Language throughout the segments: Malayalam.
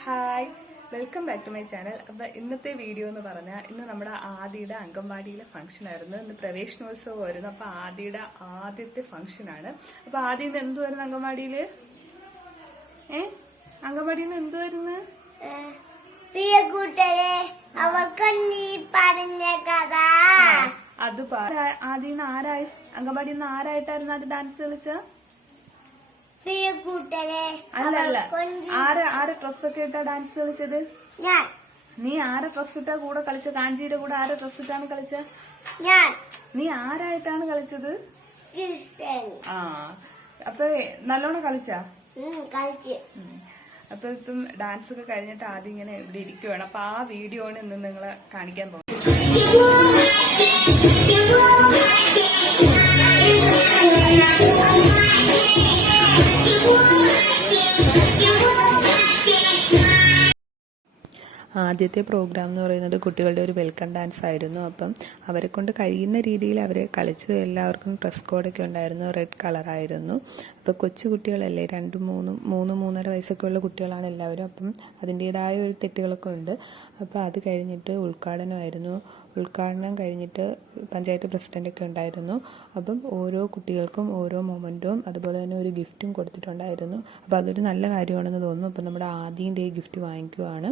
Hi welcome back to my channel അപ്പൊ ഇന്നത്തെ വീഡിയോ എന്ന് പറഞ്ഞാൽ ഇന്ന് നമ്മുടെ ആദിയുടെ അംഗൻവാടിയിലെ ഫംഗ്ഷൻ ആയിരുന്നു. ഇന്ന് പ്രവേശനോത്സവം ആയിരുന്നു അപ്പൊ ആദിയുടെ ആദ്യത്തെ ഫംഗ്ഷൻ ആണ്. അപ്പൊ ആദ്യം ഇന്ന് എന്തുവായിരുന്നു അംഗൻവാടിയിൽ? ഏ? അംഗൻവാടിയിൽ നിന്ന് എന്തുവായിരുന്നു പ്രിയ കൂട്ടരെ അവർക്ക് നീ പറഞ്ഞ കഥ. അത് ആദ്യം ആരായി അംഗൻവാടിയിൽ നിന്ന് ആരായിട്ടായിരുന്നു അത് ഡാൻസ് കളിച്ച പ്രിയ കൂട്ടരെ ആരെ ഇട്ടാ ഡാൻസ് കളിച്ചത്? ഞാൻ. നീ ആരെ ഡ്രസ് ഇട്ടാ കൂടെ കളിച്ച കാഞ്ചിയുടെ കൂടെ ആരെ ഡ്രസ് ഇട്ടാണ് കളിച്ച ഞാൻ. നീ ആരായിട്ടാണ് കളിച്ചത്? ആ. അപ്പൊ നല്ലോണം കളിച്ചാ. അപ്പൊ ഇപ്പം ഡാൻസ് ഒക്കെ കഴിഞ്ഞിട്ട് ആദ്യം ഇങ്ങനെ ഇവിടെ ഇരിക്കുവാണ്. അപ്പൊ ആ വീഡിയോ ആണ് ഇന്ന് നിങ്ങളെ കാണിക്കാൻ പോകുന്നത് ആദ്യത്തെ പ്രോഗ്രാം എന്ന് പറയുന്നത് കുട്ടികളുടെ ഒരു വെൽക്കം ഡാൻസ് ആയിരുന്നു. അപ്പം അവരെ കൊണ്ട് കഴിയുന്ന രീതിയിൽ അവരെ കളിച്ചു. എല്ലാവർക്കും ഡ്രസ് കോഡൊക്കെ ഉണ്ടായിരുന്നു. റെഡ് കളറായിരുന്നു അപ്പോൾ കൊച്ചു കുട്ടികളല്ലേ രണ്ട് മൂന്ന് മൂന്ന് മൂന്നര വയസ്സൊക്കെ ഉള്ള കുട്ടികളാണ് എല്ലാവരും. അപ്പം അതിന്റെതായ ഒരു തെറ്റുകളൊക്കെ ഉണ്ട്. അപ്പോൾ അത് കഴിഞ്ഞിട്ട് ഉദ്ഘാടനമായിരുന്നു. ഉദ്ഘാടനം കഴിഞ്ഞിട്ട് പഞ്ചായത്ത് പ്രസിഡന്റൊക്കെ ഉണ്ടായിരുന്നു. അപ്പം ഓരോ കുട്ടികൾക്കും ഓരോ മൊമെന്റും അതുപോലെ തന്നെ ഒരു ഗിഫ്റ്റും കൊടുത്തിട്ടുണ്ടായിരുന്നു. അപ്പോൾ അതൊരു നല്ല കാര്യമാണെന്ന് തോന്നുന്നു. അപ്പോൾ നമ്മുടെ ആദ്യന്റെ ഗിഫ്റ്റ് വാങ്ങിക്കുവാണ്.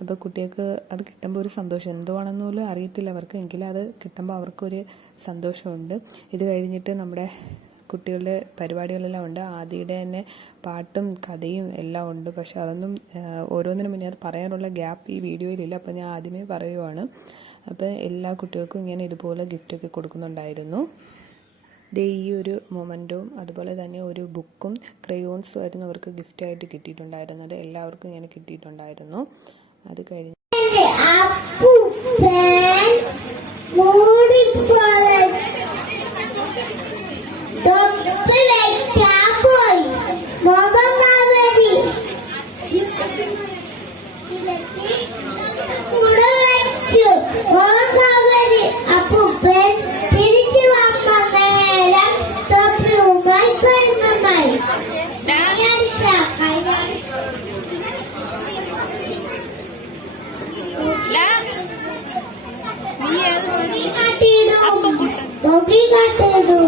അപ്പോൾ കുട്ടികൾക്ക് അത് കിട്ടുമ്പോൾ ഒരു സന്തോഷം. എന്തുവാണെന്ന് പോലും അറിയത്തില്ല അവർക്ക്. എങ്കിലും അത് കിട്ടുമ്പോൾ അവർക്കൊരു സന്തോഷമുണ്ട്. ഇത് കഴിഞ്ഞിട്ട് നമ്മുടെ കുട്ടികളുടെ പരിപാടികളെല്ലാം ഉണ്ട്. ആദിയുടെ തന്നെ പാട്ടും കഥയും എല്ലാം ഉണ്ട്. പക്ഷെ അതൊന്നും ഓരോന്നിനും മുന്നേ പറയാനുള്ള ഗ്യാപ്പ് ഈ വീഡിയോയിലില്ല. അപ്പോൾ ഞാൻ ആദ്യമേ പറയുവാണ്. അപ്പോൾ എല്ലാ കുട്ടികൾക്കും ഇങ്ങനെ ഇതുപോലെ ഗിഫ്റ്റൊക്കെ കൊടുക്കുന്നുണ്ടായിരുന്നു. ദേ ഈ ഒരു മൊമെന്റും അതുപോലെ തന്നെ ഒരു ബുക്കും ക്രയോൺസും ആയിരുന്നു അവർക്ക് ഗിഫ്റ്റായിട്ട് കിട്ടിയിട്ടുണ്ടായിരുന്നത്. എല്ലാവർക്കും ഇങ്ങനെ കിട്ടിയിട്ടുണ്ടായിരുന്നു. അത് കഴിഞ്ഞ് തൊപ്പി കാട്ടിടും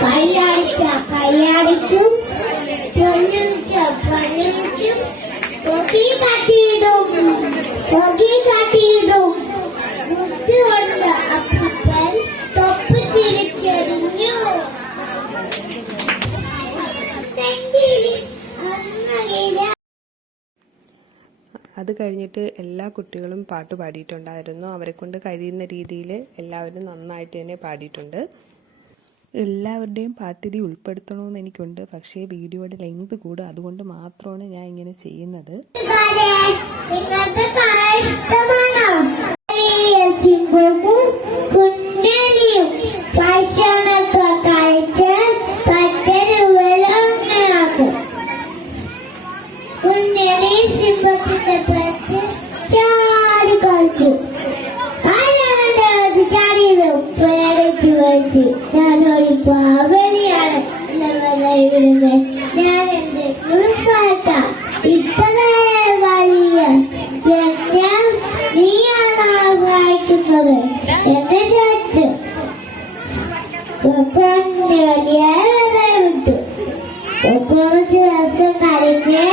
കൈയടിച്ച കൈയടിക്കും പൊന്നിച്ച പൊന്നിക്കും തൊക്കി കാട്ടിയിടും തൊക്കി കാട്ടിയിടും അത് കഴിഞ്ഞിട്ട് എല്ലാ കുട്ടികളും പാട്ട് പാടിയിട്ടുണ്ടായിരുന്നു. അവരെ കൊണ്ട് കഴിയുന്ന രീതിയിൽ എല്ലാവരും നന്നായിട്ട് തന്നെ പാടിയിട്ടുണ്ട്. എല്ലാവരുടെയും പാട്ടിരി ഉൾപ്പെടുത്തണമെന്ന് എനിക്കുണ്ട്. പക്ഷേ വീഡിയോയുടെ ലെങ്ത് കൂടും. അതുകൊണ്ട് മാത്രമാണ് ഞാൻ ഇങ്ങനെ ചെയ്യുന്നത്. എന്ന് ചോദിച്ചു ഒപ്പം വലിയ വിട്ടു ദിവസം കഴിഞ്ഞ്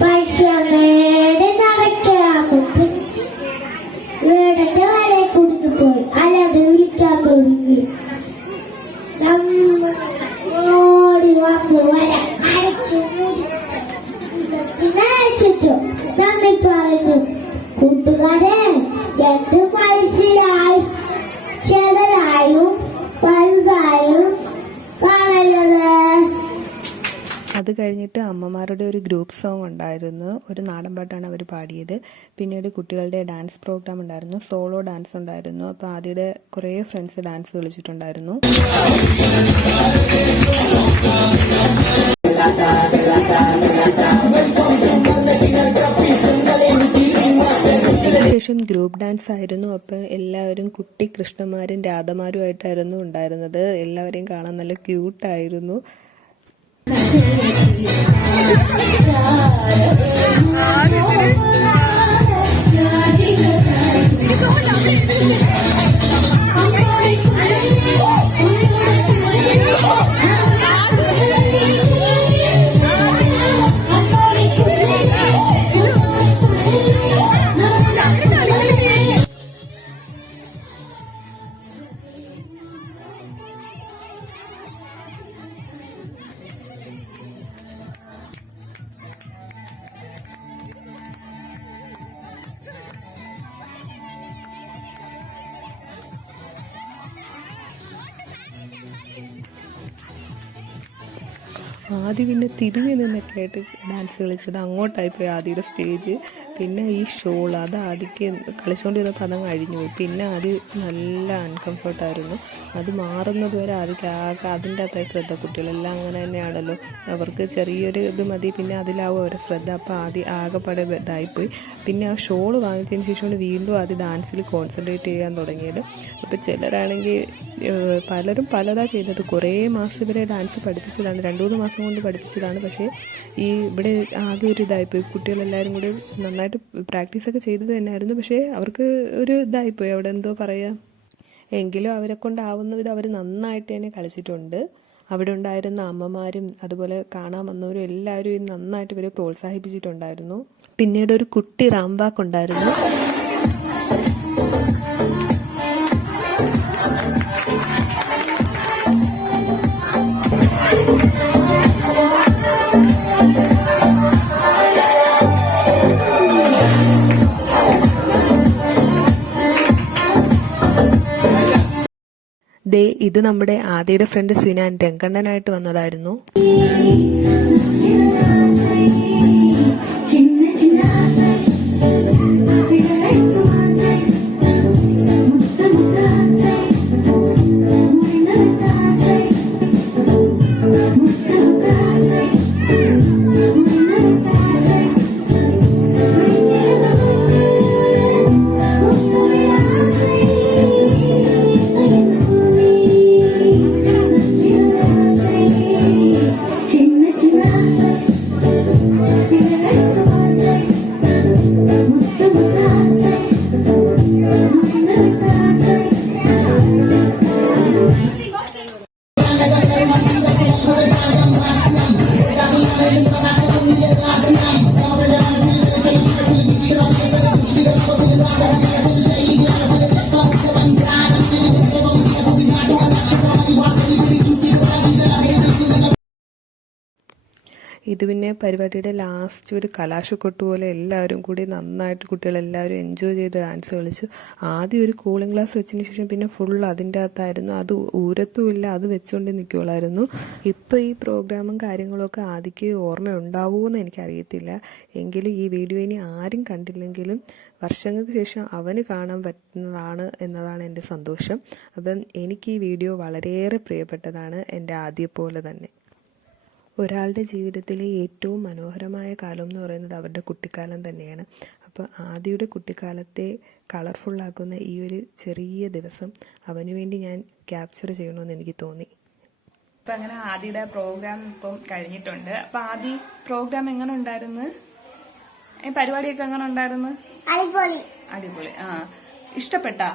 ഭക്ഷണയുടെ നടക്കാമത്ത് വീടൊക്കെ വരെ കുടുങ്ങിപ്പോയി അല്ലാതെ വിളിക്കാൻ തുടങ്ങി. അത് കഴിഞ്ഞിട്ട് അമ്മമാരുടെ ഒരു ഗ്രൂപ്പ് സോങ് ഉണ്ടായിരുന്നു. ഒരു നാടൻ പാട്ടാണ് അവർ പാടിയത്. പിന്നീട് കുട്ടികളുടെ ഡാൻസ് പ്രോഗ്രാം ഉണ്ടായിരുന്നു. സോളോ ഡാൻസ് ഉണ്ടായിരുന്നു. അപ്പോൾ ആദ്യയുടെ കുറേ ഫ്രണ്ട്സ് ഡാൻസ് കളിച്ചിട്ടുണ്ടായിരുന്നു. ശേഷം ഗ്രൂപ്പ് ഡാൻസ് ആയിരുന്നു. അപ്പം എല്ലാവരും കുട്ടി കൃഷ്ണന്മാരും രാധമാരുമായിട്ടായിരുന്നു ഉണ്ടായിരുന്നത്. എല്ലാവരെയും കാണാൻ നല്ല ക്യൂട്ടായിരുന്നു 네. 아니 ആദ്യം പിന്നെ തിരിഞ്ഞു നിന്നൊക്കെ ആയിട്ട് ഡാൻസ് കളിച്ചത് അങ്ങോട്ടായി പോയി ആദ്യയുടെ സ്റ്റേജ് പിന്നെ ഈ ഷോൾ അത് ആദ്യക്ക് കളിച്ചുകൊണ്ടിരുന്നപ്പോൾ അതങ്ങ് അഴിഞ്ഞു പോയി. പിന്നെ ആദ്യം നല്ല അൺകംഫർട്ടായിരുന്നു അത് മാറുന്നത് വരെ ആദ്യക്ക് ആകെ അതിന്റെ അകത്തായി ശ്രദ്ധ. കുട്ടികളെല്ലാം അങ്ങനെ തന്നെയാണല്ലോ. അവർക്ക് ചെറിയൊരു ഇത് മതി പിന്നെ അതിലാവും അവരുടെ ശ്രദ്ധ. അപ്പോൾ ആദ്യം ആകെപ്പാടെ ഇതായിപ്പോയി. പിന്നെ ആ ഷോൾ വാങ്ങിച്ചതിന് ശേഷമാണ് വീണ്ടും ആദ്യം ഡാൻസിൽ കോൺസെൻട്രേറ്റ് ചെയ്യാൻ തുടങ്ങിയത്. അപ്പോൾ ചിലരാണെങ്കിൽ പലരും പലതാ ചെയ്തത്. കുറേ മാസം ഇവരെ ഡാൻസ് പഠിപ്പിച്ചതാണ്. രണ്ട് മൂന്ന് മാസം കൊണ്ട് പഠിപ്പിച്ചതാണ്. പക്ഷേ ഈ ഇവിടെ ആകെ ഒരു ഇതായിപ്പോയി കുട്ടികളെല്ലാവരും കൂടി നന്നായിട്ട് പ്രാക്ടീസൊക്കെ ചെയ്തത് തന്നെയായിരുന്നു. പക്ഷേ അവർക്ക് ഒരു ഇതായിപ്പോയി അവിടെ എന്തോ പറയുക എങ്കിലും അവരെ കൊണ്ടാവുന്ന വിധം അവർ നന്നായിട്ട് തന്നെ കളിച്ചിട്ടുണ്ട്. അവിടെ ഉണ്ടായിരുന്ന അമ്മമാരും അതുപോലെ കാണാൻ വന്നവരും എല്ലാവരും നന്നായിട്ട് ഇവരെ പ്രോത്സാഹിപ്പിച്ചിട്ടുണ്ടായിരുന്നു. പിന്നീട് ഒരു കുട്ടി റാംബാക്ക് ഉണ്ടായിരുന്നു ദേ ഇത് നമ്മുടെ ആദ്യയുടെ ഫ്രണ്ട് സിനാൻ രംഗണ്ണനായിട്ട് വന്നതായിരുന്നു. ഇത് പിന്നെ പരിപാടിയുടെ ലാസ്റ്റ് ഒരു കലാശക്കൊട്ട് പോലെ എല്ലാവരും കൂടി നന്നായിട്ട് കുട്ടികളെല്ലാവരും എൻജോയ് ചെയ്ത് ഡാൻസ് കളിച്ചു. ആദ്യം ഒരു കൂളിംഗ് ഗ്ലാസ് വെച്ചതിന് ശേഷം പിന്നെ ഫുൾ അതിന്റെ അകത്തായിരുന്നു. അത് ഊരത്തുമില്ല അത് വെച്ചുകൊണ്ട് നിൽക്കുകയുള്ളായിരുന്നു ഇപ്പോൾ ഈ പ്രോഗ്രാമും കാര്യങ്ങളൊക്കെ ആദ്യക്ക് ഓർമ്മ ഉണ്ടാവുമെന്ന് എനിക്കറിയത്തില്ല. എങ്കിലും ഈ വീഡിയോ ഇനി ആരും കണ്ടില്ലെങ്കിലും വർഷങ്ങൾക്ക് ശേഷം അവന് കാണാൻ പറ്റുന്നതാണ് എന്നതാണ് എന്റെ സന്തോഷം. അപ്പം എനിക്ക് ഈ വീഡിയോ വളരെയേറെ പ്രിയപ്പെട്ടതാണ് എന്റെ ആദ്യ പോലെ തന്നെ. ഒരാളുടെ ജീവിതത്തിലെ ഏറ്റവും മനോഹരമായ കാലം എന്ന് പറയുന്നത് അവരുടെ കുട്ടിക്കാലം തന്നെയാണ്. അപ്പോൾ ആദിയുടെ കുട്ടിക്കാലത്തെ കളർഫുള്ളാക്കുന്ന ഈ ഒരു ചെറിയ ദിവസം അവന് വേണ്ടി ഞാൻ ക്യാപ്ചർ ചെയ്യണമെന്ന് എനിക്ക് തോന്നി. ഇപ്പൊ അങ്ങനെ ആദിയുടെ പ്രോഗ്രാം ഇപ്പം കഴിഞ്ഞിട്ടുണ്ട്. അപ്പൊ ആദി പ്രോഗ്രാം എങ്ങനെ ഉണ്ടായിരുന്നു? പരിപാടിയൊക്കെ എങ്ങനെ ഉണ്ടായിരുന്നു? അടിപൊളി. അടിപൊളി. ആ ഇഷ്ടപ്പെട്ടാ?